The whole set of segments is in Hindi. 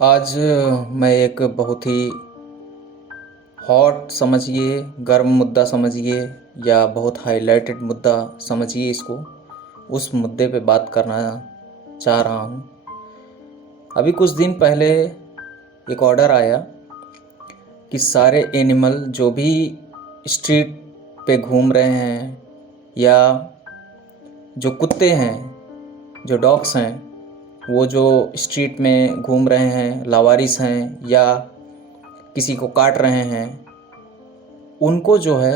आज मैं एक बहुत ही हॉट समझिए, गर्म मुद्दा समझिए या बहुत हाईलाइटेड मुद्दा समझिए इसको, उस मुद्दे पे बात करना चाह रहा हूँ। अभी कुछ दिन पहले एक ऑर्डर आया कि सारे एनिमल जो भी स्ट्रीट पे घूम रहे हैं या जो कुत्ते हैं, जो डॉग्स हैं, वो जो स्ट्रीट में घूम रहे हैं, लावारिस हैं या किसी को काट रहे हैं, उनको जो है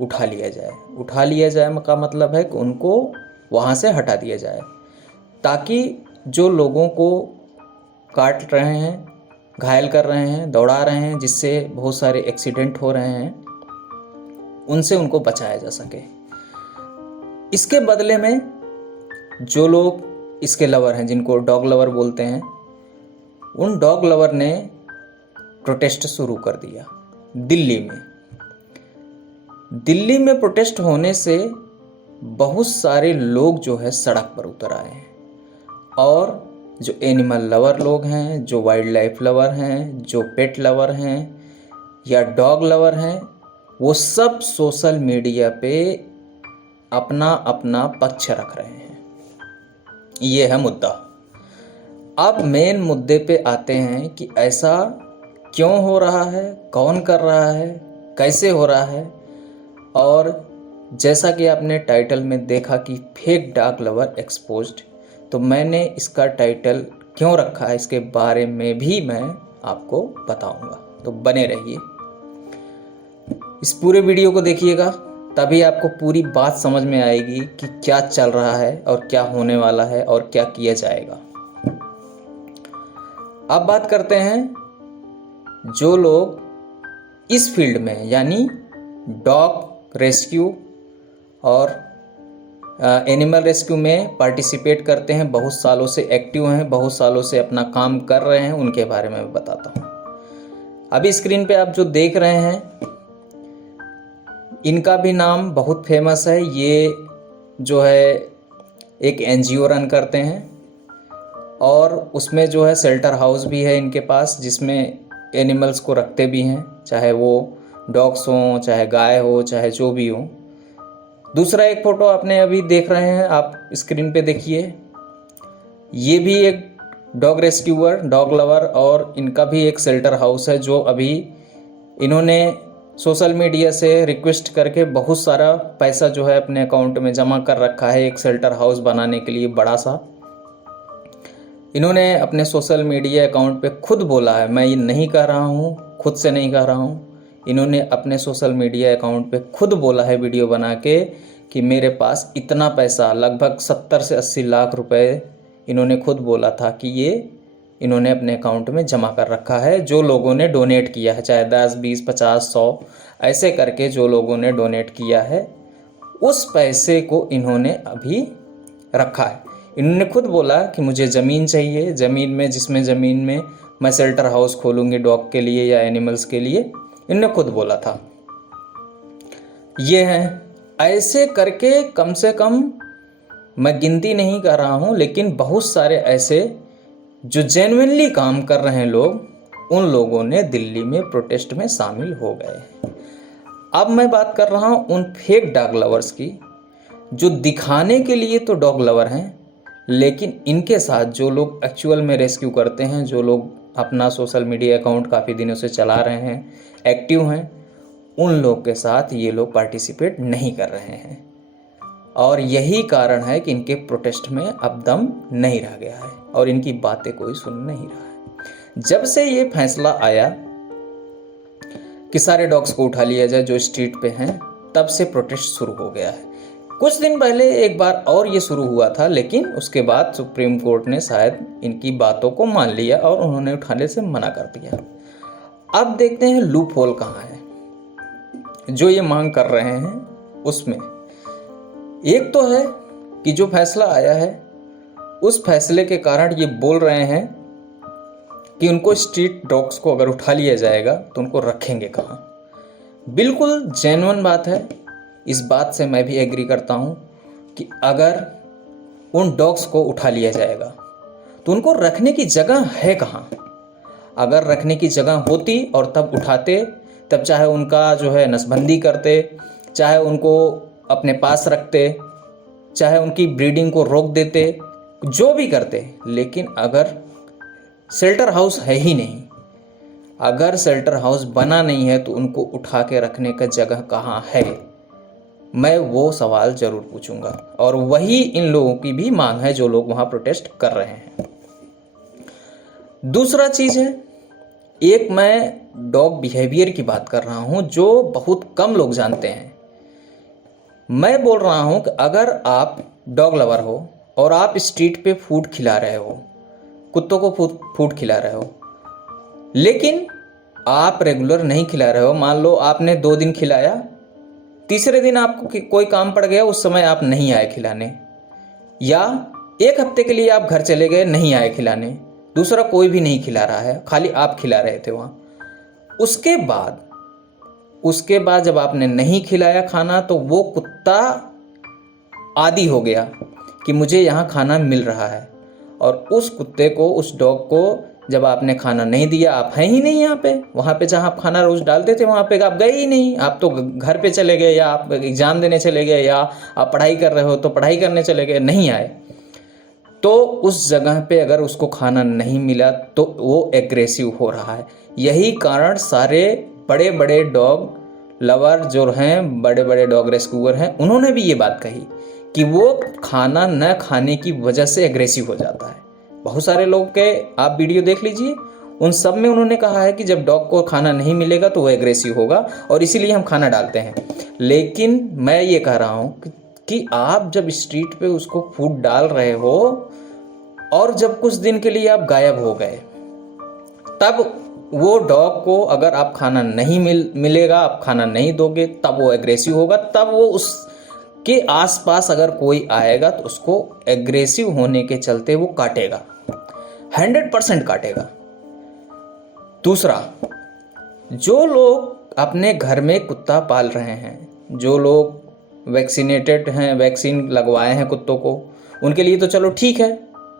उठा लिया जाए। उठा लिया जाए का मतलब है कि उनको वहाँ से हटा दिया जाए, ताकि जो लोगों को काट रहे हैं, घायल कर रहे हैं, दौड़ा रहे हैं, जिससे बहुत सारे एक्सीडेंट हो रहे हैं, उनसे उनको बचाया जा सके। इसके बदले में जो लोग इसके लवर हैं, जिनको डॉग लवर बोलते हैं, उन डॉग लवर ने प्रोटेस्ट शुरू कर दिया दिल्ली में। दिल्ली में प्रोटेस्ट होने से बहुत सारे लोग जो है सड़क पर उतर आए हैं, और जो एनिमल लवर लोग हैं, जो वाइल्ड लाइफ लवर हैं, जो पेट लवर हैं या डॉग लवर हैं, वो सब सोशल मीडिया पे अपना अपना पक्ष रख रहे हैं। ये है मुद्दा। अब मेन मुद्दे पे आते हैं कि ऐसा क्यों हो रहा है, कौन कर रहा है, कैसे हो रहा है। और जैसा कि आपने टाइटल में देखा कि फेक डॉग लवर एक्सपोज्ड, तो मैंने इसका टाइटल क्यों रखा है, इसके बारे में भी मैं आपको बताऊंगा, तो बने रहिए। इस पूरे वीडियो को देखिएगा, तभी आपको पूरी बात समझ में आएगी कि क्या चल रहा है और क्या होने वाला है और क्या किया जाएगा। अब बात करते हैं जो लोग इस फील्ड में यानी डॉग रेस्क्यू और एनिमल रेस्क्यू में पार्टिसिपेट करते हैं, बहुत सालों से एक्टिव हैं, बहुत सालों से अपना काम कर रहे हैं, उनके बारे में बताता हूँ। अभी स्क्रीन पे आप जो देख रहे हैं, इनका भी नाम बहुत फेमस है। ये जो है एक एनजीओ रन करते हैं, और उसमें जो है शेल्टर हाउस भी है इनके पास, जिसमें एनिमल्स को रखते भी हैं, चाहे वो डॉग्स हों, चाहे गाय हो, चाहे जो भी हो। दूसरा एक फ़ोटो आपने अभी देख रहे हैं, आप स्क्रीन पे देखिए, ये भी एक डॉग रेस्क्यूअर, डॉग लवर, और इनका भी एक शेल्टर हाउस है, जो अभी इन्होंने सोशल मीडिया से रिक्वेस्ट करके बहुत सारा पैसा जो है अपने अकाउंट में जमा कर रखा है एक शेल्टर हाउस बनाने के लिए, बड़ा सा। इन्होंने अपने सोशल मीडिया अकाउंट पे खुद बोला है, मैं ये नहीं कह रहा हूँ, खुद से नहीं कह रहा हूँ, इन्होंने अपने सोशल मीडिया अकाउंट पे खुद बोला है वीडियो बना के कि मेरे पास इतना पैसा, लगभग 70 से 80 लाख रुपए इन्होंने खुद बोला था कि ये इन्होंने अपने अकाउंट में जमा कर रखा है। जो लोगों ने डोनेट किया है, चाहे 10, 20, 50, 100 ऐसे करके जो लोगों ने डोनेट किया है, उस पैसे को इन्होंने अभी रखा है। इन्होंने खुद बोला कि मुझे ज़मीन चाहिए, ज़मीन में जिसमें ज़मीन में मैं शेल्टर हाउस खोलूँगी डॉग के लिए या एनिमल्स के लिए, इन्होंने खुद बोला था। ये हैं, ऐसे करके कम से कम, मैं गिनती नहीं कर रहा हूँ, लेकिन बहुत सारे ऐसे जो जेन्युइनली काम कर रहे हैं लोग, उन लोगों ने दिल्ली में प्रोटेस्ट में शामिल हो गए। अब मैं बात कर रहा हूँ उन फेक डॉग लवर्स की, जो दिखाने के लिए तो डॉग लवर हैं, लेकिन इनके साथ जो लोग एक्चुअल में रेस्क्यू करते हैं, जो लोग अपना सोशल मीडिया अकाउंट काफ़ी दिनों से चला रहे हैं, एक्टिव हैं, उन लोग के साथ ये लोग पार्टिसिपेट नहीं कर रहे हैं। और यही कारण है कि इनके प्रोटेस्ट में अब दम नहीं रह गया है और इनकी बातें कोई सुन नहीं रहा है। जब से ये फैसला आया कि सारे डॉग्स को उठा लिया जाए जो स्ट्रीट पे हैं, तब से प्रोटेस्ट शुरू हो गया है। कुछ दिन पहले एक बार और ये शुरू हुआ था, लेकिन उसके बाद सुप्रीम कोर्ट ने शायद इनकी बातों को मान लिया और उन्होंने उठाने से मना कर दिया। अब देखते हैं लूप होल कहाँ है जो ये मांग कर रहे हैं। उसमें एक तो है कि जो फैसला आया है, उस फैसले के कारण ये बोल रहे हैं कि उनको स्ट्रीट डॉग्स को अगर उठा लिया जाएगा तो उनको रखेंगे कहाँ। बिल्कुल जेन्युइन बात है, इस बात से मैं भी एग्री करता हूँ कि अगर उन डॉग्स को उठा लिया जाएगा तो उनको रखने की जगह है कहाँ। अगर रखने की जगह होती और तब उठाते, तब चाहे उनका जो है नसबंदी करते, चाहे उनको अपने पास रखते, चाहे उनकी ब्रीडिंग को रोक देते, जो भी करते। लेकिन अगर शेल्टर हाउस है ही नहीं, अगर शेल्टर हाउस बना नहीं है तो उनको उठा के रखने का जगह कहाँ है? मैं वो सवाल जरूर पूछूंगा, और वही इन लोगों की भी मांग है जो लोग वहां प्रोटेस्ट कर रहे हैं। दूसरा चीज है, एक मैं डॉग बिहेवियर की बात कर रहा हूं जो बहुत कम लोग जानते हैं। मैं बोल रहा हूं कि अगर आप डॉग लवर हो और आप स्ट्रीट पे फूड खिला रहे हो, कुत्तों को फूड खिला रहे हो, लेकिन आप रेगुलर नहीं खिला रहे हो, मान लो आपने 2 दिन खिलाया, तीसरे दिन आपको कोई काम पड़ गया, उस समय आप नहीं आए खिलाने, या 1 हफ्ते के लिए आप घर चले गए, नहीं आए खिलाने, दूसरा कोई भी नहीं खिला रहा है, खाली आप खिला रहे थे वहाँ। उसके बाद जब आपने नहीं खिलाया खाना तो वो कुत्ता आदी हो गया कि मुझे यहाँ खाना मिल रहा है, और उस कुत्ते को, उस डॉग को जब आपने खाना नहीं दिया, आप हैं ही नहीं यहाँ पे, वहाँ पे जहाँ आप खाना रोज डालते थे वहाँ पे आप गए ही नहीं, आप तो घर पे चले गए, या आप एग्जाम देने चले गए, या आप पढ़ाई कर रहे हो तो पढ़ाई करने चले गए, नहीं आए। तो उस जगह पे अगर उसको खाना नहीं मिला तो वो एग्रेसिव हो रहा है। यही कारण सारे बड़े बड़े डॉग लवर जो हैं, बड़े बड़े डॉग रेस्क्यूअर हैं, उन्होंने भी ये बात कही कि वो खाना न खाने की वजह से एग्रेसिव हो जाता है। बहुत सारे लोग के आप वीडियो देख लीजिए, उन सब में उन्होंने कहा है कि जब डॉग को खाना नहीं मिलेगा तो वो एग्रेसिव होगा और इसीलिए हम खाना डालते हैं। लेकिन मैं ये कह रहा हूँ कि आप जब स्ट्रीट पे उसको फूड डाल रहे हो और जब कुछ दिन के लिए आप गायब हो गए, तब वो डॉग को अगर आप खाना नहीं मिलेगा, आप खाना नहीं दोगे, तब वो एग्रेसिव होगा, तब वो उसके आसपास अगर कोई आएगा तो उसको एग्रेसिव होने के चलते वो काटेगा, 100% काटेगा। दूसरा, जो लोग अपने घर में कुत्ता पाल रहे हैं, जो लोग वैक्सीनेटेड हैं, वैक्सीन लगवाए हैं कुत्तों को, उनके लिए तो चलो ठीक है,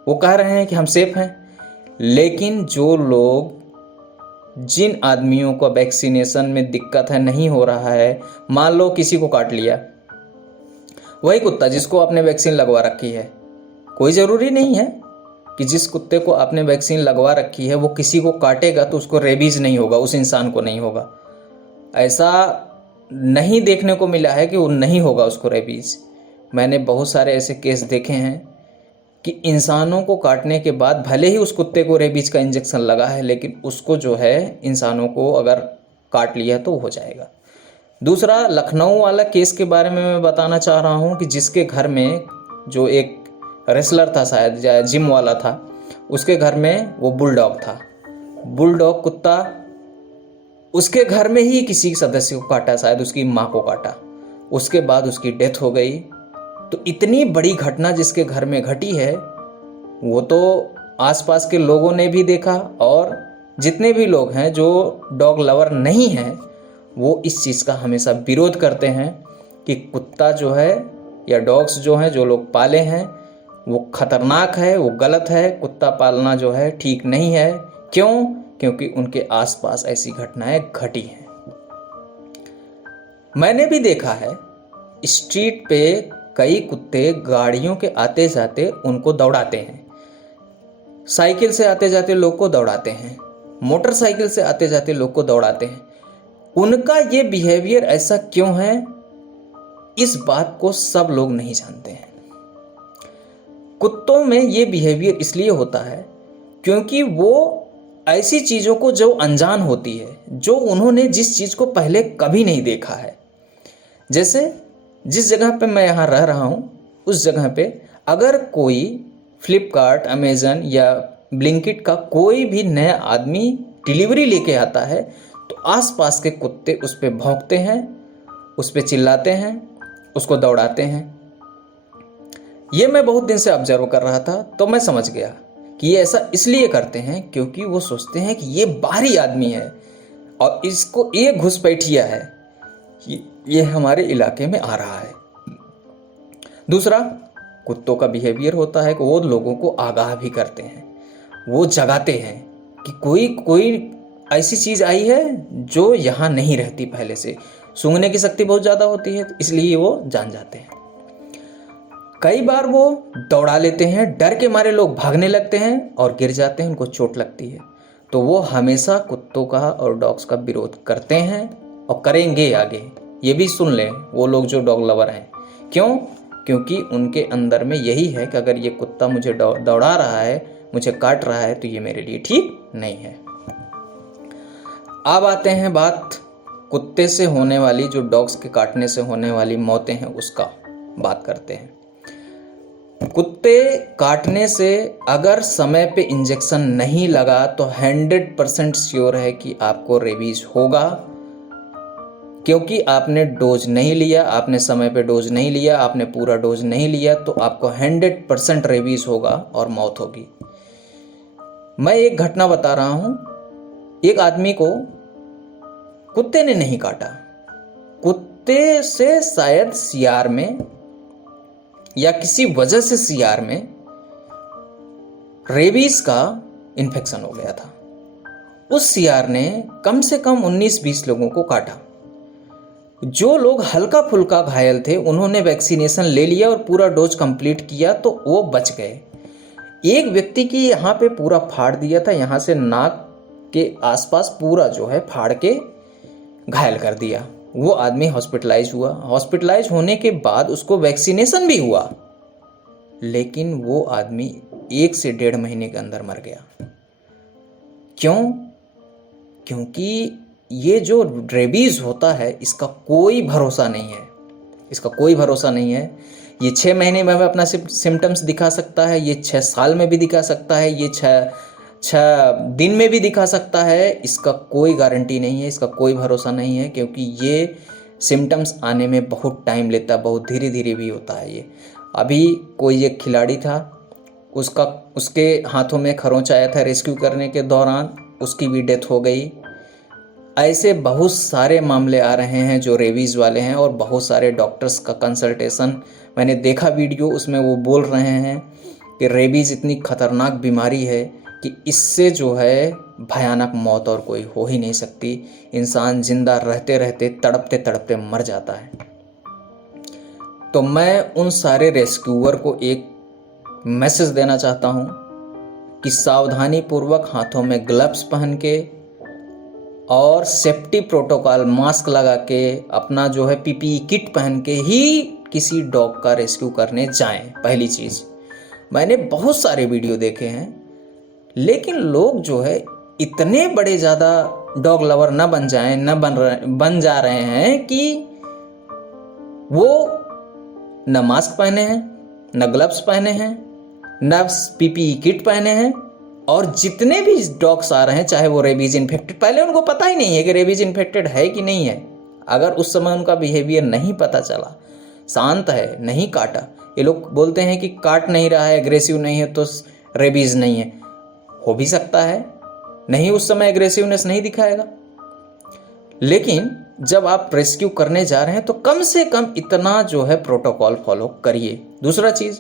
वो कह रहे हैं कि हम सेफ हैं। लेकिन जो लोग, जिन आदमियों को वैक्सीनेशन में दिक्कत है, नहीं हो रहा है, मान लो किसी को काट लिया, वही कुत्ता जिसको आपने वैक्सीन लगवा रखी है, कोई ज़रूरी नहीं है कि जिस कुत्ते को आपने वैक्सीन लगवा रखी है वो किसी को काटेगा तो उसको रेबीज नहीं होगा, उस इंसान को नहीं होगा। ऐसा नहीं देखने को मिला है कि वो नहीं होगा उसको रेबीज। मैंने बहुत सारे ऐसे केस देखे हैं कि इंसानों को काटने के बाद भले ही उस कुत्ते को रेबीज का इंजेक्शन लगा है, लेकिन उसको जो है, इंसानों को अगर काट लिया तो हो जाएगा। दूसरा, लखनऊ वाला केस के बारे में मैं बताना चाह रहा हूँ कि जिसके घर में, जो एक रेसलर था शायद या जिम वाला था, उसके घर में वो बुलडॉग था। बुलडॉग कुत्ता उसके घर में ही किसी सदस्य को काटा, शायद उसकी माँ को काटा, उसके बाद उसकी डेथ हो गई। तो इतनी बड़ी घटना जिसके घर में घटी है, वो तो आसपास के लोगों ने भी देखा, और जितने भी लोग हैं जो डॉग लवर नहीं हैं वो इस चीज़ का हमेशा विरोध करते हैं कि कुत्ता जो है या डॉग्स जो हैं, जो लोग पाले हैं, वो खतरनाक है, वो गलत है, कुत्ता पालना जो है ठीक नहीं है। क्यों? क्योंकि उनके आसपास ऐसी घटनाएं घटी हैं। मैंने भी देखा है स्ट्रीट पे कई कुत्ते गाड़ियों के आते जाते उनको दौड़ाते हैं, साइकिल से आते जाते लोग को दौड़ाते हैं, मोटरसाइकिल से आते जाते लोग को दौड़ाते हैं। उनका ये बिहेवियर ऐसा क्यों है, इस बात को सब लोग नहीं जानते हैं। कुत्तों में ये बिहेवियर इसलिए होता है क्योंकि वो ऐसी चीज़ों को जो अनजान होती है, जो उन्होंने जिस चीज़ को पहले कभी नहीं देखा है, जैसे जिस जगह पे मैं यहाँ रह रहा हूँ उस जगह पे अगर कोई फ्लिपकार्ट, अमेज़न या ब्लिंकिट का कोई भी नया आदमी डिलीवरी लेके आता है तो आसपास के कुत्ते उस पर भौंकते हैं, उस पर चिल्लाते हैं, उसको दौड़ाते हैं। ये मैं बहुत दिन से ऑब्जर्व कर रहा था, तो मैं समझ गया कि ये ऐसा इसलिए करते हैं क्योंकि वो सोचते हैं कि ये बाहरी आदमी है और इसको ये घुसपैठिया है, ये हमारे इलाके में आ रहा है। दूसरा, कुत्तों का बिहेवियर होता है कि वो लोगों को आगाह भी करते हैं, वो जगाते हैं कि कोई ऐसी चीज़ आई है जो यहाँ नहीं रहती पहले से। सूंघने की शक्ति बहुत ज़्यादा होती है, इसलिए वो जान जाते हैं। कई बार वो दौड़ा लेते हैं, डर के मारे लोग भागने लगते हैं और गिर जाते हैं, उनको चोट लगती है। तो वो हमेशा कुत्तों का और डॉग्स का विरोध करते हैं और करेंगे आगे। ये भी सुन लें वो लोग जो डॉग लवर हैं। क्यों? क्योंकि उनके अंदर में यही है कि अगर ये कुत्ता मुझे दौड़ा रहा है, मुझे काट रहा है, तो ये मेरे लिए ठीक नहीं है। अब आते हैं बात कुत्ते से होने वाली, जो डॉग्स के काटने से होने वाली मौतें हैं, उसका बात करते हैं। कुत्ते काटने से अगर समय पे इंजेक्शन नहीं लगा तो 100% श्योर है कि आपको रेबीज होगा, क्योंकि आपने डोज नहीं लिया, आपने समय पे डोज नहीं लिया, आपने पूरा डोज नहीं लिया, तो आपको 100% रेबीज होगा और मौत होगी। मैं एक घटना बता रहा हूं। एक आदमी को कुत्ते ने नहीं काटा, कुत्ते से शायद सियार में या किसी वजह से सियार में रेबीज का इन्फेक्शन हो गया था। उस सियार ने कम से कम 19-20 लोगों को काटा। जो लोग हल्का फुल्का घायल थे उन्होंने वैक्सीनेशन ले लिया और पूरा डोज कंप्लीट किया, तो वो बच गए। एक व्यक्ति की यहाँ पे पूरा फाड़ दिया था, यहाँ से नाक के आसपास पूरा जो है फाड़ के घायल कर दिया। वो आदमी हॉस्पिटलाइज हुआ। हॉस्पिटलाइज होने के बाद उसको वैक्सीनेशन भी हुआ, लेकिन वो आदमी 1 से 1.5 महीने के अंदर मर गया। क्यों? क्योंकि ये जो रेबीज होता है इसका कोई भरोसा नहीं है, इसका कोई भरोसा नहीं है। ये 6 महीने में अपना सिम्टम्स दिखा सकता है, ये 6 साल में भी दिखा सकता है, ये 6 दिन में भी दिखा सकता है। इसका कोई गारंटी नहीं है, इसका कोई भरोसा नहीं है, क्योंकि ये सिम्टम्स आने में बहुत टाइम लेता है, बहुत धीरे धीरे भी होता है। ये अभी कोई एक खिलाड़ी था, उसके हाथों में खरोंच आया था रेस्क्यू करने के दौरान, उसकी भी डेथ हो गई। ऐसे बहुत सारे मामले आ रहे हैं जो रेबीज़ वाले हैं, और बहुत सारे डॉक्टर्स का कंसल्टेशन मैंने देखा वीडियो, उसमें वो बोल रहे हैं कि रेबीज़ इतनी खतरनाक बीमारी है कि इससे जो है भयानक मौत और कोई हो ही नहीं सकती। इंसान जिंदा रहते रहते तड़पते तड़पते मर जाता है। तो मैं उन सारे रेस्क्यूअर को एक मैसेज देना चाहता हूँ कि सावधानी पूर्वक हाथों में ग्लव्स पहन के और सेफ्टी प्रोटोकॉल मास्क लगा के, अपना जो है पीपीई किट पहन के ही किसी डॉग का रेस्क्यू करने जाएं। पहली चीज़, मैंने बहुत सारे वीडियो देखे हैं, लेकिन लोग जो है इतने बड़े ज़्यादा डॉग लवर न बन जा रहे हैं कि वो न मास्क पहने हैं, न ग्लव्स पहने हैं, न पीपीई किट पहने हैं, और जितने भी डॉग्स आ रहे हैं चाहे वो रेबीज इन्फेक्टेड, पहले उनको पता ही नहीं है कि रेबीज इन्फेक्टेड है कि नहीं है। अगर उस समय उनका बिहेवियर नहीं पता चला, शांत है, नहीं काटा, ये लोग बोलते हैं कि काट नहीं रहा है, एग्रेसिव नहीं है, तो रेबीज नहीं है। हो भी सकता है, नहीं उस समय एग्रेसिवनेस नहीं दिखाएगा, लेकिन जब आप रेस्क्यू करने जा रहे हैं तो कम से कम इतना जो है प्रोटोकॉल फॉलो करिए। दूसरा चीज़,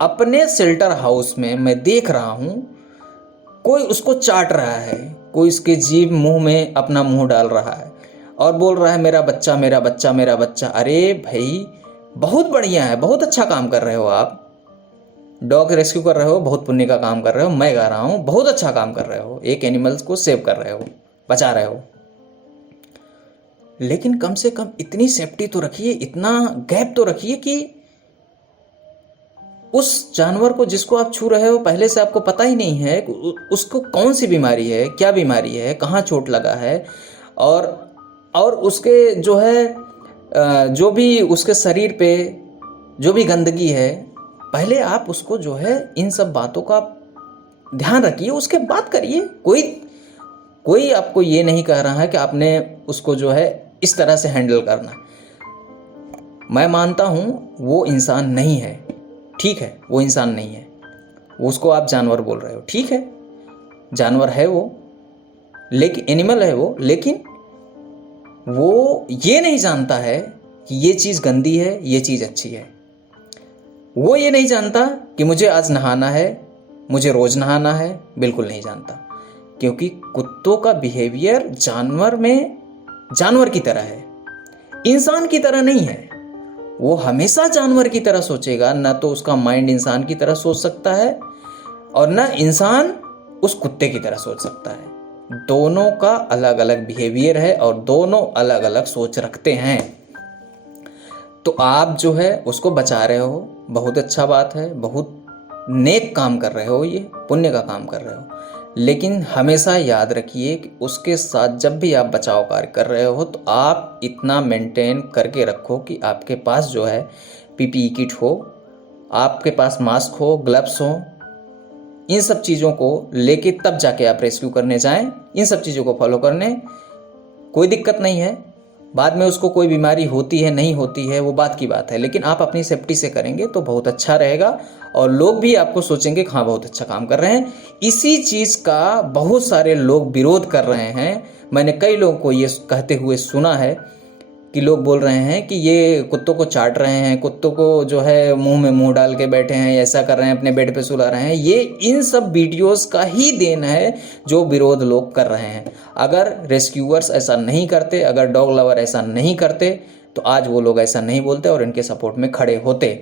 अपने शेल्टर हाउस में मैं देख रहा हूँ कोई उसको चाट रहा है, कोई उसके जीभ मुंह में अपना मुंह डाल रहा है और बोल रहा है मेरा बच्चा मेरा बच्चा मेरा बच्चा। अरे भाई, बहुत बढ़िया है, बहुत अच्छा काम कर रहे हो आप, डॉग रेस्क्यू कर रहे हो, बहुत पुण्य का काम कर रहे हो, मैं गा रहा हूँ, बहुत अच्छा काम कर रहे हो, एक एनिमल्स को सेव कर रहे हो, बचा रहे हो, लेकिन कम से कम इतनी सेफ्टी तो रखिए, इतना गैप तो रखिए कि उस जानवर को जिसको आप छू रहे हो पहले से आपको पता ही नहीं है उसको कौन सी बीमारी है, क्या बीमारी है, कहाँ चोट लगा है, और उसके जो है जो भी उसके शरीर पे जो भी गंदगी है, पहले आप उसको जो है इन सब बातों का ध्यान रखिए, उसके बाद करिए। कोई आपको ये नहीं कह रहा है कि आपने उसको जो है इस तरह से हैंडल करना। मैं मानता हूँ वो इंसान नहीं है, ठीक है, वो इंसान नहीं है, उसको आप जानवर बोल रहे हो, ठीक है, जानवर है वो, लेकिन एनिमल है वो, लेकिन वो ये नहीं जानता है कि ये चीज़ गंदी है, ये चीज़ अच्छी है। वो ये नहीं जानता कि मुझे आज नहाना है, मुझे रोज़ नहाना है, बिल्कुल नहीं जानता। क्योंकि कुत्तों का बिहेवियर जानवर की तरह है, इंसान की तरह नहीं है। वो हमेशा जानवर की तरह सोचेगा, ना तो उसका माइंड इंसान की तरह सोच सकता है और ना इंसान उस कुत्ते की तरह सोच सकता है। दोनों का अलग अलग बिहेवियर है और दोनों अलग अलग सोच रखते हैं। तो आप जो है उसको बचा रहे हो, बहुत अच्छा बात है, बहुत नेक काम कर रहे हो, ये पुण्य का काम कर रहे हो। लेकिन हमेशा याद रखिए कि उसके साथ जब भी आप बचाव कार्य कर रहे हो तो आप इतना मेंटेन करके रखो कि आपके पास जो है पीपीई किट हो, आपके पास मास्क हो, ग्लव्स हो। इन सब चीज़ों को लेके तब जाके आप रेस्क्यू करने जाएं। इन सब चीज़ों को फॉलो करने कोई दिक्कत नहीं है। बाद में उसको कोई बीमारी होती है नहीं होती है वो बात की बात है, लेकिन आप अपनी सेफ्टी से करेंगे तो बहुत अच्छा रहेगा और लोग भी आपको सोचेंगे कि हाँ बहुत अच्छा काम कर रहे हैं। इसी चीज़ का बहुत सारे लोग विरोध कर रहे हैं। मैंने कई लोगों को ये कहते हुए सुना है कि लोग बोल रहे हैं कि ये कुत्तों को चाट रहे हैं, कुत्तों को जो है मुंह में मुंह डाल के बैठे हैं, ऐसा कर रहे हैं, अपने बेड पे सुला रहे हैं। ये इन सब वीडियोस का ही देन है जो विरोध लोग कर रहे हैं। अगर रेस्क्यूअर्स ऐसा नहीं करते, अगर डॉग लवर ऐसा नहीं करते तो आज वो लोग ऐसा नहीं बोलते और इनके सपोर्ट में खड़े होते।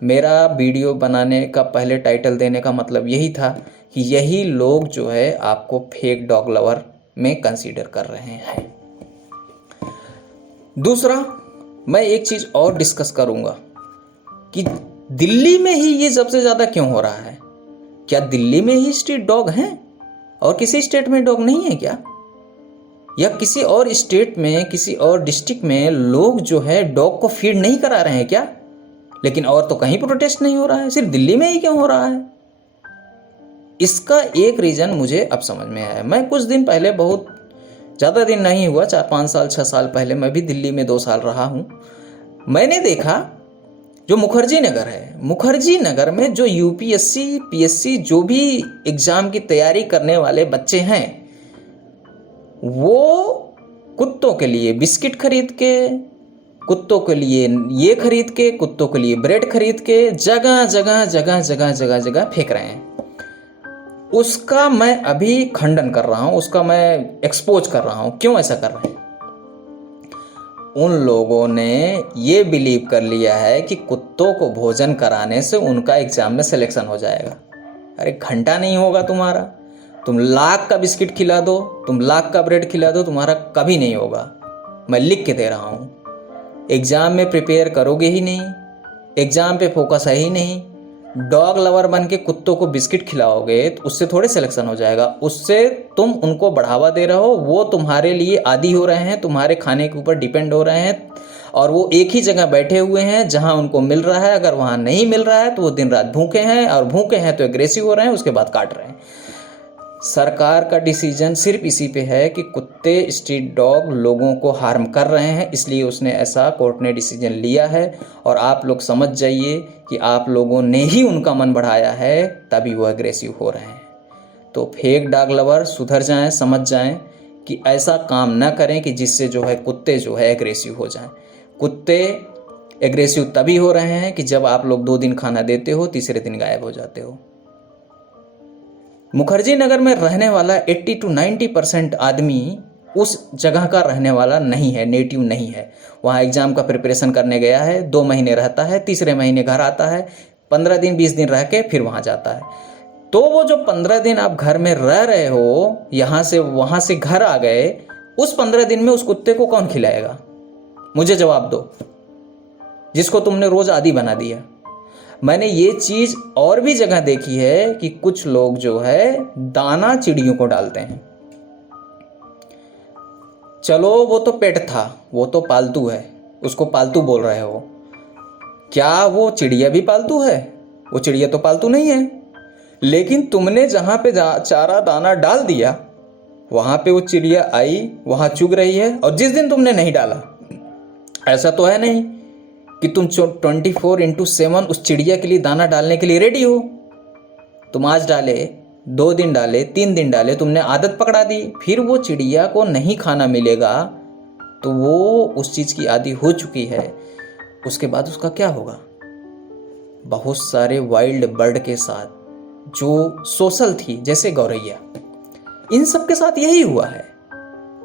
मेरा वीडियो बनाने का पहले टाइटल देने का मतलब यही था कि यही लोग जो है आपको फेक डॉग लवर में कंसीडर कर रहे हैं। दूसरा, मैं एक चीज़ और डिस्कस करूंगा कि दिल्ली में ही ये सबसे ज़्यादा क्यों हो रहा है। क्या दिल्ली में ही स्ट्रीट डॉग हैं और किसी स्टेट में डॉग नहीं है क्या? या किसी और स्टेट में, किसी और डिस्ट्रिक्ट में लोग जो है डॉग को फीड नहीं करा रहे हैं क्या? लेकिन और तो कहीं प्रोटेस्ट नहीं हो रहा है, सिर्फ दिल्ली में ही क्यों हो रहा है? इसका एक रीज़न मुझे अब समझ में आया। मैं कुछ दिन पहले, बहुत ज़्यादा दिन नहीं हुआ, 4-5 साल 6 साल पहले मैं भी दिल्ली में 2 साल रहा हूँ। मैंने देखा जो मुखर्जी नगर है, मुखर्जी नगर में जो यूपीएससी पीएससी जो भी एग्ज़ाम की तैयारी करने वाले बच्चे हैं, वो कुत्तों के लिए बिस्किट खरीद के, कुत्तों के लिए ये खरीद के, कुत्तों के लिए ब्रेड खरीद के जगह जगह जगह जगह जगह जगह फेंक रहे हैं। उसका मैं अभी खंडन कर रहा हूं, उसका मैं एक्सपोज कर रहा हूं। क्यों ऐसा कर रहे हैं? उन लोगों ने ये बिलीव कर लिया है कि कुत्तों को भोजन कराने से उनका एग्जाम में सिलेक्शन हो जाएगा। अरे घंटा नहीं होगा तुम्हारा, तुम लाख का बिस्किट खिला दो, तुम लाख का ब्रेड खिला दो, तुम्हारा कभी नहीं होगा। मैं लिख के दे रहा हूँ। एग्जाम में प्रिपेयर करोगे ही नहीं, एग्जाम पे फोकस है ही नहीं। डॉग लवर बन के कुत्तों को बिस्किट खिलाओगे तो उससे थोड़े सिलेक्शन हो जाएगा। उससे तुम उनको बढ़ावा दे रहे हो, वो तुम्हारे लिए आदी हो रहे हैं, तुम्हारे खाने के ऊपर डिपेंड हो रहे हैं और वो एक ही जगह बैठे हुए हैं जहां उनको मिल रहा है। अगर वहां नहीं मिल रहा है तो वो दिन रात भूखे हैं, और भूखे हैं तो एग्रेसिव हो रहे हैं, उसके बाद काट रहे हैं। सरकार का डिसीजन सिर्फ इसी पे है कि कुत्ते, स्ट्रीट डॉग लोगों को हार्म कर रहे हैं, इसलिए उसने ऐसा, कोर्ट ने डिसीजन लिया है। और आप लोग समझ जाइए कि आप लोगों ने ही उनका मन बढ़ाया है, तभी वो एग्रेसिव हो रहे हैं। तो फेक डॉग लवर सुधर जाएं, समझ जाएं कि ऐसा काम ना करें कि जिससे जो है कुत्ते जो है एग्रेसिव हो जाएं। कुत्ते एग्रेसिव तभी हो रहे हैं कि जब आप लोग 2 दिन खाना देते हो, तीसरे दिन गायब हो जाते हो। मुखर्जी नगर में रहने वाला 80 to 90% आदमी उस जगह का रहने वाला नहीं है, नेटिव नहीं है। वहाँ एग्ज़ाम का प्रिपरेशन करने गया है, 2 महीने रहता है, तीसरे महीने घर आता है, 15 दिन 20 दिन रह के फिर वहाँ जाता है। तो वो जो 15 दिन आप घर में रह रहे हो, यहाँ से वहाँ से घर आ गए, उस 15 दिन में उस कुत्ते को कौन खिलाएगा? मुझे जवाब दो, जिसको तुमने रोज़ आदी बना दिया। मैंने ये चीज़ और भी जगह देखी है कि कुछ लोग जो है दाना चिड़ियों को डालते हैं। चलो वो तो पेट था, वो तो पालतू है, उसको पालतू बोल रहे हो। क्या वो चिड़िया भी पालतू है? वो चिड़िया तो पालतू नहीं है। लेकिन तुमने जहाँ पे चारा दाना डाल दिया, वहाँ पे वो चिड़िया आई, वहाँ चुग रही है। और जिस दिन तुमने नहीं डाला, ऐसा तो है नहीं कि तुम 24/7 उस चिड़िया के लिए दाना डालने के लिए रेडी हो। तुम आज डाले, 2 दिन डाले, 3 दिन डाले, तुमने आदत पकड़ा दी। फिर वो चिड़िया को नहीं खाना मिलेगा तो वो उस चीज़ की आदी हो चुकी है। उसके बाद उसका क्या होगा? बहुत सारे वाइल्ड बर्ड के साथ जो सोशल थी, जैसे गौरैया, इन सब के साथ यही हुआ है।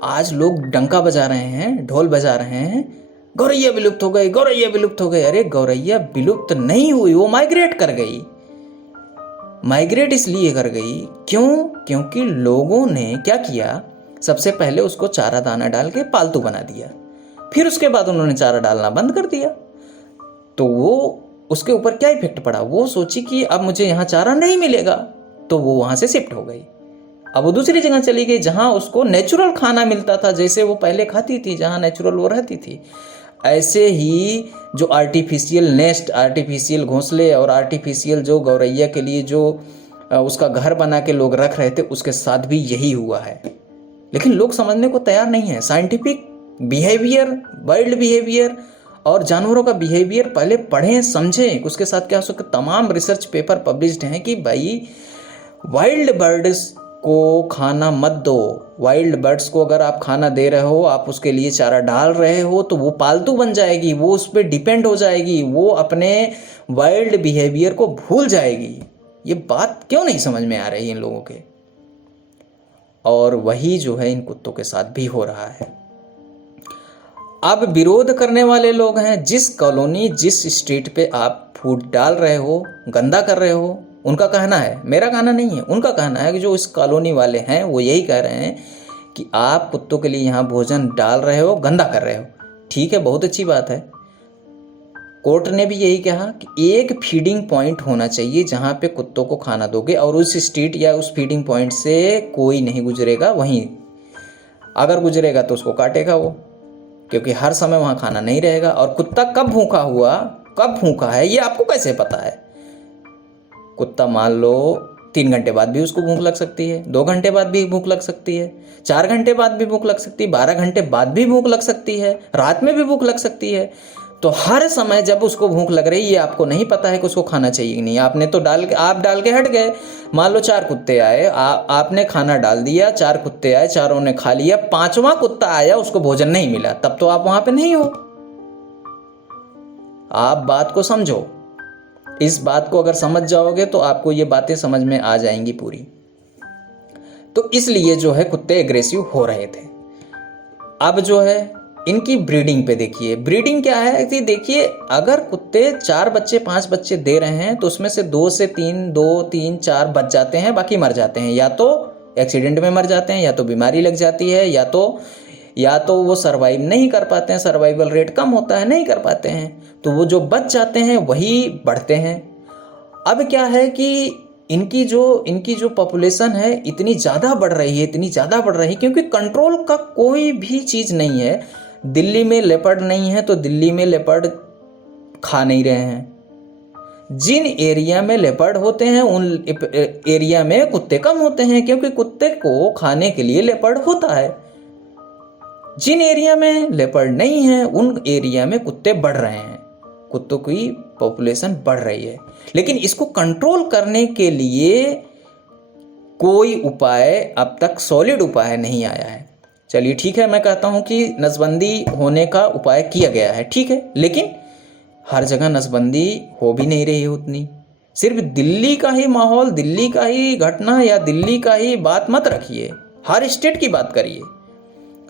आज लोग डंका बजा रहे हैं, ढोल बजा रहे हैं, गौरैया विलुप्त हो गई, गौरैया विलुप्त हो गई। अरे गौरैया विलुप्त नहीं हुई, वो माइग्रेट कर गई। माइग्रेट इसलिए कर गई क्यों? क्योंकि लोगों ने क्या किया, सबसे पहले उसको चारा दाना डाल के पालतू बना दिया, फिर उसके बाद उन्होंने चारा डालना बंद कर दिया। तो वो उसके ऊपर क्या इफेक्ट पड़ा, वो सोची कि अब मुझे यहाँ चारा नहीं मिलेगा, तो वो वहाँ से शिफ्ट हो गई। अब वो दूसरी जगह चली गई जहाँ उसको नेचुरल खाना मिलता था, जैसे वो पहले खाती थी, जहाँ नेचुरल वो रहती थी। ऐसे ही जो आर्टिफिशियल नेस्ट, आर्टिफिशियल घोंसले और आर्टिफिशियल जो गौरैया के लिए जो उसका घर बना के लोग रख रहे थे, उसके साथ भी यही हुआ है। लेकिन लोग समझने को तैयार नहीं है। साइंटिफिक बिहेवियर, वाइल्ड बिहेवियर और जानवरों का बिहेवियर पहले पढ़ें, समझें, उसके साथ क्या हो सकता। तमाम रिसर्च पेपर पब्लिश्ड हैं कि भाई वाइल्ड बर्ड्स को खाना मत दो। वाइल्ड बर्ड्स को अगर आप खाना दे रहे हो, आप उसके लिए चारा डाल रहे हो, तो वो पालतू बन जाएगी, वो उस पर डिपेंड हो जाएगी, वो अपने वाइल्ड बिहेवियर को भूल जाएगी। ये बात क्यों नहीं समझ में आ रही इन लोगों के? और वही जो है इन कुत्तों के साथ भी हो रहा है। अब विरोध करने वाले लोग हैं, जिस कॉलोनी, जिस स्ट्रीट पे आप फूड डाल रहे हो, गंदा कर रहे हो, उनका कहना है, मेरा कहना नहीं है, उनका कहना है कि जो इस कॉलोनी वाले हैं वो यही कह रहे हैं कि आप कुत्तों के लिए यहाँ भोजन डाल रहे हो, गंदा कर रहे हो। ठीक है, बहुत अच्छी बात है। कोर्ट ने भी यही कहा कि एक फीडिंग पॉइंट होना चाहिए जहाँ पे कुत्तों को खाना दोगे, और उस स्ट्रीट या उस फीडिंग पॉइंट से कोई नहीं गुजरेगा। वहीं अगर गुजरेगा तो उसको काटेगा वो, क्योंकि हर समय वहाँ खाना नहीं रहेगा। और कुत्ता कब भूखा हुआ, कब भूखा है, ये आपको कैसे पता है? कुत्ता मान लो 3 घंटे बाद भी उसको भूख लग सकती है, 2 घंटे बाद भी भूख लग सकती है, 4 घंटे बाद भी भूख लग सकती है, 12 घंटे बाद भी भूख लग सकती है, रात में भी भूख लग सकती है। तो हर समय जब उसको भूख लग रही है, ये आपको नहीं पता है कि उसको खाना चाहिए कि नहीं। आपने तो आप डाल के हट गए। मान लो 4 कुत्ते आए, आपने खाना डाल दिया, 4 कुत्ते आए, चारों ने खा लिया, 5वां कुत्ता आया, उसको भोजन नहीं मिला, तब तो आप वहां पे नहीं हो। आप बात को समझो। इस बात को अगर समझ जाओगे तो आपको ये बातें समझ में आ जाएंगी पूरी। तो इसलिए जो है कुत्ते एग्रेसिव हो रहे थे। अब जो है इनकी ब्रीडिंग पे देखिए। ब्रीडिंग क्या है कि देखिए, अगर कुत्ते 4 बच्चे 5 बच्चे दे रहे हैं तो उसमें से 2 से 3 4 बच जाते हैं, बाकी मर जाते हैं। या तो एक्सीडेंट में मर जाते हैं, या तो बीमारी लग जाती है, या तो वो सर्वाइव नहीं कर पाते हैं, सर्वाइवल रेट कम होता है, नहीं कर पाते हैं। तो वो जो बच जाते हैं वही बढ़ते हैं। अब क्या है कि इनकी जो पॉपुलेशन है इतनी ज़्यादा बढ़ रही है, इतनी ज़्यादा बढ़ रही है, क्योंकि कंट्रोल का कोई भी चीज़ नहीं है। दिल्ली में लेपर्ड नहीं है तो दिल्ली में लेपर्ड खा नहीं रहे हैं। जिन एरिया में लेपर्ड होते हैं उन एरिया में कुत्ते कम होते हैं, क्योंकि कुत्ते को खाने के लिए लेपर्ड होता है। जिन एरिया में लेपर्ड नहीं है उन एरिया में कुत्ते बढ़ रहे हैं, कुत्तों की पॉपुलेशन बढ़ रही है। लेकिन इसको कंट्रोल करने के लिए कोई उपाय अब तक सॉलिड उपाय नहीं आया है। चलिए ठीक है, मैं कहता हूं कि नसबंदी होने का उपाय किया गया है, ठीक है, लेकिन हर जगह नसबंदी हो भी नहीं रही है उतनी। सिर्फ दिल्ली का ही माहौल, दिल्ली का ही घटना या दिल्ली का ही बात मत रखिए, हर स्टेट की बात करिए।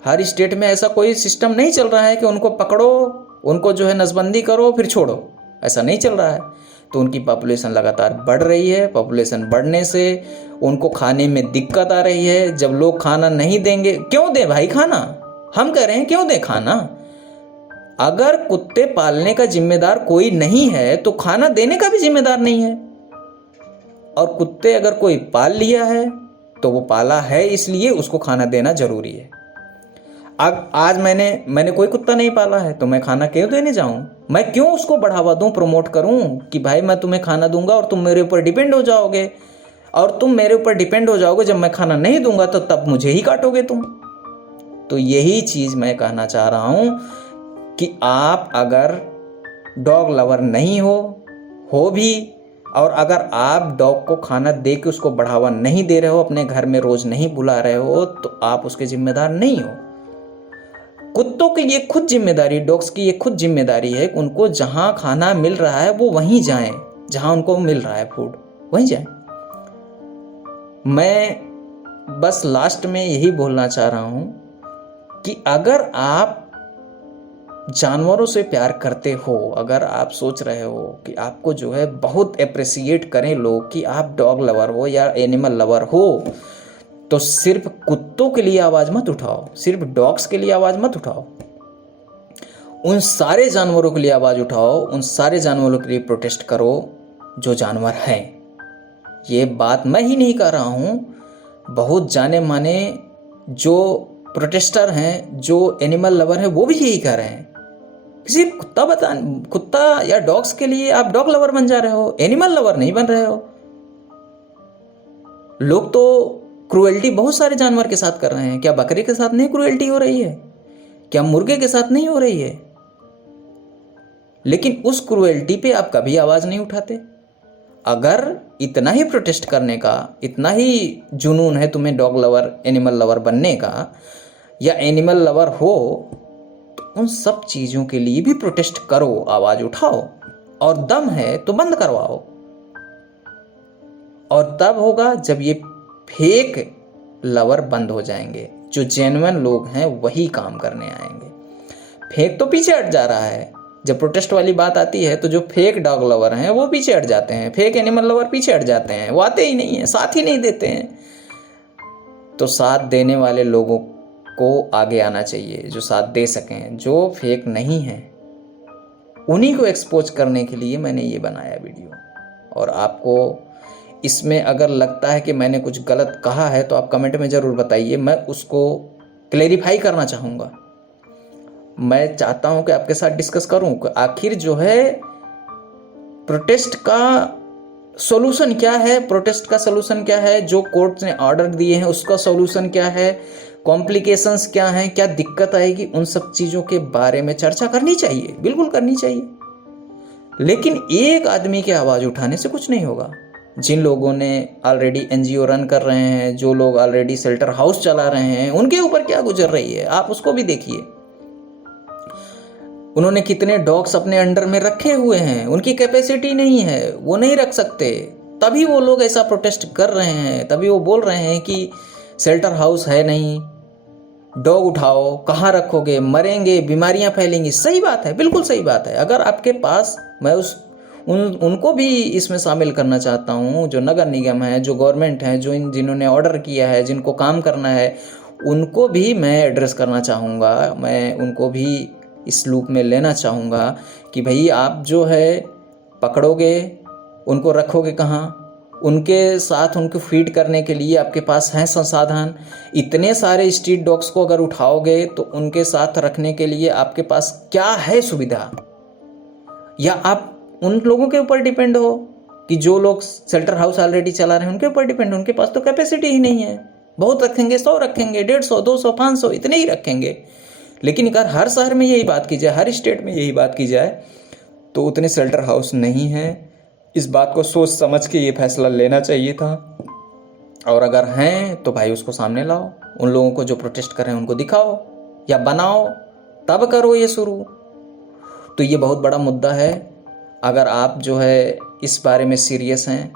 हर स्टेट में ऐसा कोई सिस्टम नहीं चल रहा है कि उनको पकड़ो, उनको जो है नसबंदी करो फिर छोड़ो, ऐसा नहीं चल रहा है। तो उनकी पॉपुलेशन लगातार बढ़ रही है। पॉपुलेशन बढ़ने से उनको खाने में दिक्कत आ रही है। जब लोग खाना नहीं देंगे, क्यों दें भाई खाना? हम कह रहे हैं क्यों दें खाना? अगर कुत्ते पालने का जिम्मेदार कोई नहीं है तो खाना देने का भी जिम्मेदार नहीं है। और कुत्ते अगर कोई पाल लिया है तो वो पाला है इसलिए उसको खाना देना जरूरी है। अब आज मैंने कोई कुत्ता नहीं पाला है तो मैं खाना क्यों देने जाऊं? मैं क्यों उसको बढ़ावा दूं, प्रमोट करूं कि भाई मैं तुम्हें खाना दूंगा और तुम मेरे ऊपर डिपेंड हो जाओगे, और तुम मेरे ऊपर डिपेंड हो जाओगे, जब मैं खाना नहीं दूंगा तो तब मुझे ही काटोगे तुम। तो यही चीज मैं कहना चाह रहा हूं कि आप अगर डॉग लवर नहीं हो भी, और अगर आप डॉग को खाना दे के उसको बढ़ावा नहीं दे रहे हो, अपने घर में रोज नहीं बुला रहे हो, तो आप उसके जिम्मेदार नहीं हो। कुत्तों की ये खुद जिम्मेदारी, डॉग्स की ये खुद जिम्मेदारी है कि उनको जहां खाना मिल रहा है वो वहीं जाएं, जहां उनको मिल रहा है फूड वहीं जाएं। मैं बस लास्ट में यही बोलना चाह रहा हूँ कि अगर आप जानवरों से प्यार करते हो, अगर आप सोच रहे हो कि आपको जो है बहुत अप्रिसिएट करें लोग कि आप डॉग लवर हो या एनिमल लवर हो, तो सिर्फ कुत्तों के लिए आवाज़ मत उठाओ, सिर्फ डॉग्स के लिए आवाज़ मत उठाओ, उन सारे जानवरों के लिए आवाज़ उठाओ, उन सारे जानवरों के लिए प्रोटेस्ट करो जो जानवर हैं। ये बात मैं ही नहीं कर रहा हूँ, बहुत जाने माने जो प्रोटेस्टर हैं, जो एनिमल लवर हैं, वो भी यही कह रहे हैं। सिर्फ कुत्ता या डॉग्स के लिए आप डॉग लवर बन जा रहे हो, एनिमल लवर नहीं बन रहे हो। लोग तो क्रूएल्टी बहुत सारे जानवर के साथ कर रहे हैं। क्या बकरे के साथ नहीं क्रूएल्टी हो रही है? क्या मुर्गे के साथ नहीं हो रही है? लेकिन उस क्रूएल्टी पे आप कभी आवाज नहीं उठाते। अगर इतना ही प्रोटेस्ट करने का, इतना ही जुनून है तुम्हें डॉग लवर, एनिमल लवर बनने का, या एनिमल लवर हो, तो उन सब चीज़ों के लिए भी प्रोटेस्ट करो, आवाज़ उठाओ, और दम है तो बंद करवाओ। और तब होगा जब ये फेक लवर बंद हो जाएंगे, जो जेन्युइन लोग हैं वही काम करने आएंगे। फेक तो पीछे हट जा रहा है। जब प्रोटेस्ट वाली बात आती है तो जो फेक डॉग लवर हैं वो पीछे हट जाते हैं, फेक एनिमल लवर पीछे हट जाते हैं, वो आते ही नहीं है, साथ ही नहीं देते हैं। तो साथ देने वाले लोगों को आगे आना चाहिए, जो साथ दे सकें, जो फेक नहीं है, उन्हीं को एक्सपोज करने के लिए मैंने ये बनाया वीडियो। और आपको इसमें अगर लगता है कि मैंने कुछ गलत कहा है तो आप कमेंट में ज़रूर बताइए, मैं उसको क्लेरिफाई करना चाहूँगा। मैं चाहता हूं कि आपके साथ डिस्कस करूं कि आखिर जो है प्रोटेस्ट का सॉल्यूशन क्या है, प्रोटेस्ट का सॉल्यूशन क्या है, जो कोर्ट ने ऑर्डर दिए हैं उसका सॉल्यूशन क्या है, कॉम्प्लिकेशंस क्या हैं, क्या दिक्कत आएगी, उन सब चीज़ों के बारे में चर्चा करनी चाहिए, बिल्कुल करनी चाहिए। लेकिन एक आदमी की आवाज़ उठाने से कुछ नहीं होगा। जिन लोगों ने ऑलरेडी एनजीओ रन कर रहे हैं, जो लोग ऑलरेडी शेल्टर हाउस चला रहे हैं, उनके ऊपर क्या गुजर रही है आप उसको भी देखिए। उन्होंने कितने डॉग्स अपने अंडर में रखे हुए हैं, उनकी कैपेसिटी नहीं है, वो नहीं रख सकते, तभी वो लोग ऐसा प्रोटेस्ट कर रहे हैं, तभी वो बोल रहे हैं कि शेल्टर हाउस है नहीं, डॉग उठाओ, कहाँ रखोगे, मरेंगे, बीमारियां फैलेंगी। सही बात है, बिल्कुल सही बात है। अगर आपके पास, मैं उनको भी इसमें शामिल करना चाहता हूँ, जो नगर निगम है, जो गवर्नमेंट है, जिन्होंने ऑर्डर किया है, जिनको काम करना है, उनको भी मैं एड्रेस करना चाहूँगा। मैं उनको भी इस लूप में लेना चाहूँगा कि भाई आप जो है पकड़ोगे, उनको रखोगे कहाँ, उनके साथ उनको फीड करने के लिए आपके पास हैं संसाधन। इतने सारे स्ट्रीट डॉग्स को अगर उठाओगे तो उनके साथ रखने के लिए आपके पास क्या है सुविधा? या आप उन लोगों के ऊपर डिपेंड हो कि जो लोग शेल्टर हाउस ऑलरेडी चला रहे हैं उनके ऊपर डिपेंड हो? उनके पास तो कैपेसिटी ही नहीं है। बहुत रखेंगे, 100 रखेंगे, 150, 200, 500, इतने ही रखेंगे। लेकिन अगर हर शहर में यही बात की जाए, हर स्टेट में यही बात की जाए, तो उतने शेल्टर हाउस नहीं हैं। इस बात को सोच समझ के ये फैसला लेना चाहिए था। और अगर हैं तो भाई उसको सामने लाओ, उन लोगों को जो प्रोटेस्ट कर रहे हैं उनको दिखाओ या बनाओ, तब करो ये शुरू। तो ये बहुत बड़ा मुद्दा है। अगर आप जो है इस बारे में सीरियस हैं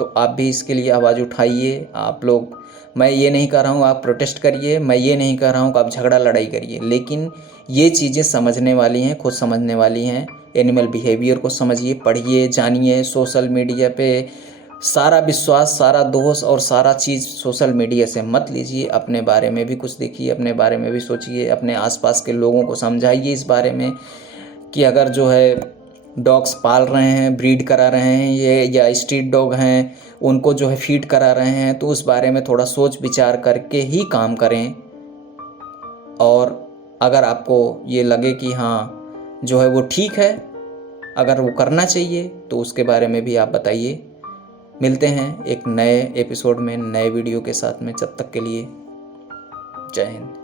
तो आप भी इसके लिए आवाज़ उठाइए। आप लोग, मैं ये नहीं कह रहा हूँ आप प्रोटेस्ट करिए, मैं ये नहीं कह रहा हूँ कि आप झगड़ा लड़ाई करिए, लेकिन ये चीज़ें समझने वाली हैं, खुद समझने वाली हैं। एनिमल बिहेवियर को समझिए, पढ़िए, जानिए। सोशल मीडिया पे सारा विश्वास, सारा दोष और सारा चीज़ सोशल मीडिया से मत लीजिए। अपने बारे में भी कुछ देखिए, अपने बारे में भी सोचिए, अपने आसपास के लोगों को समझाइए इस बारे में कि अगर जो है डॉग्स पाल रहे हैं, ब्रीड करा रहे हैं ये, या स्ट्रीट डॉग हैं, उनको जो है फीड करा रहे हैं, तो उस बारे में थोड़ा सोच विचार करके ही काम करें। और अगर आपको ये लगे कि हाँ जो है वो ठीक है, अगर वो करना चाहिए, तो उसके बारे में भी आप बताइए। मिलते हैं एक नए एपिसोड में, नए वीडियो के साथ में। जब तक के लिए जय हिंद।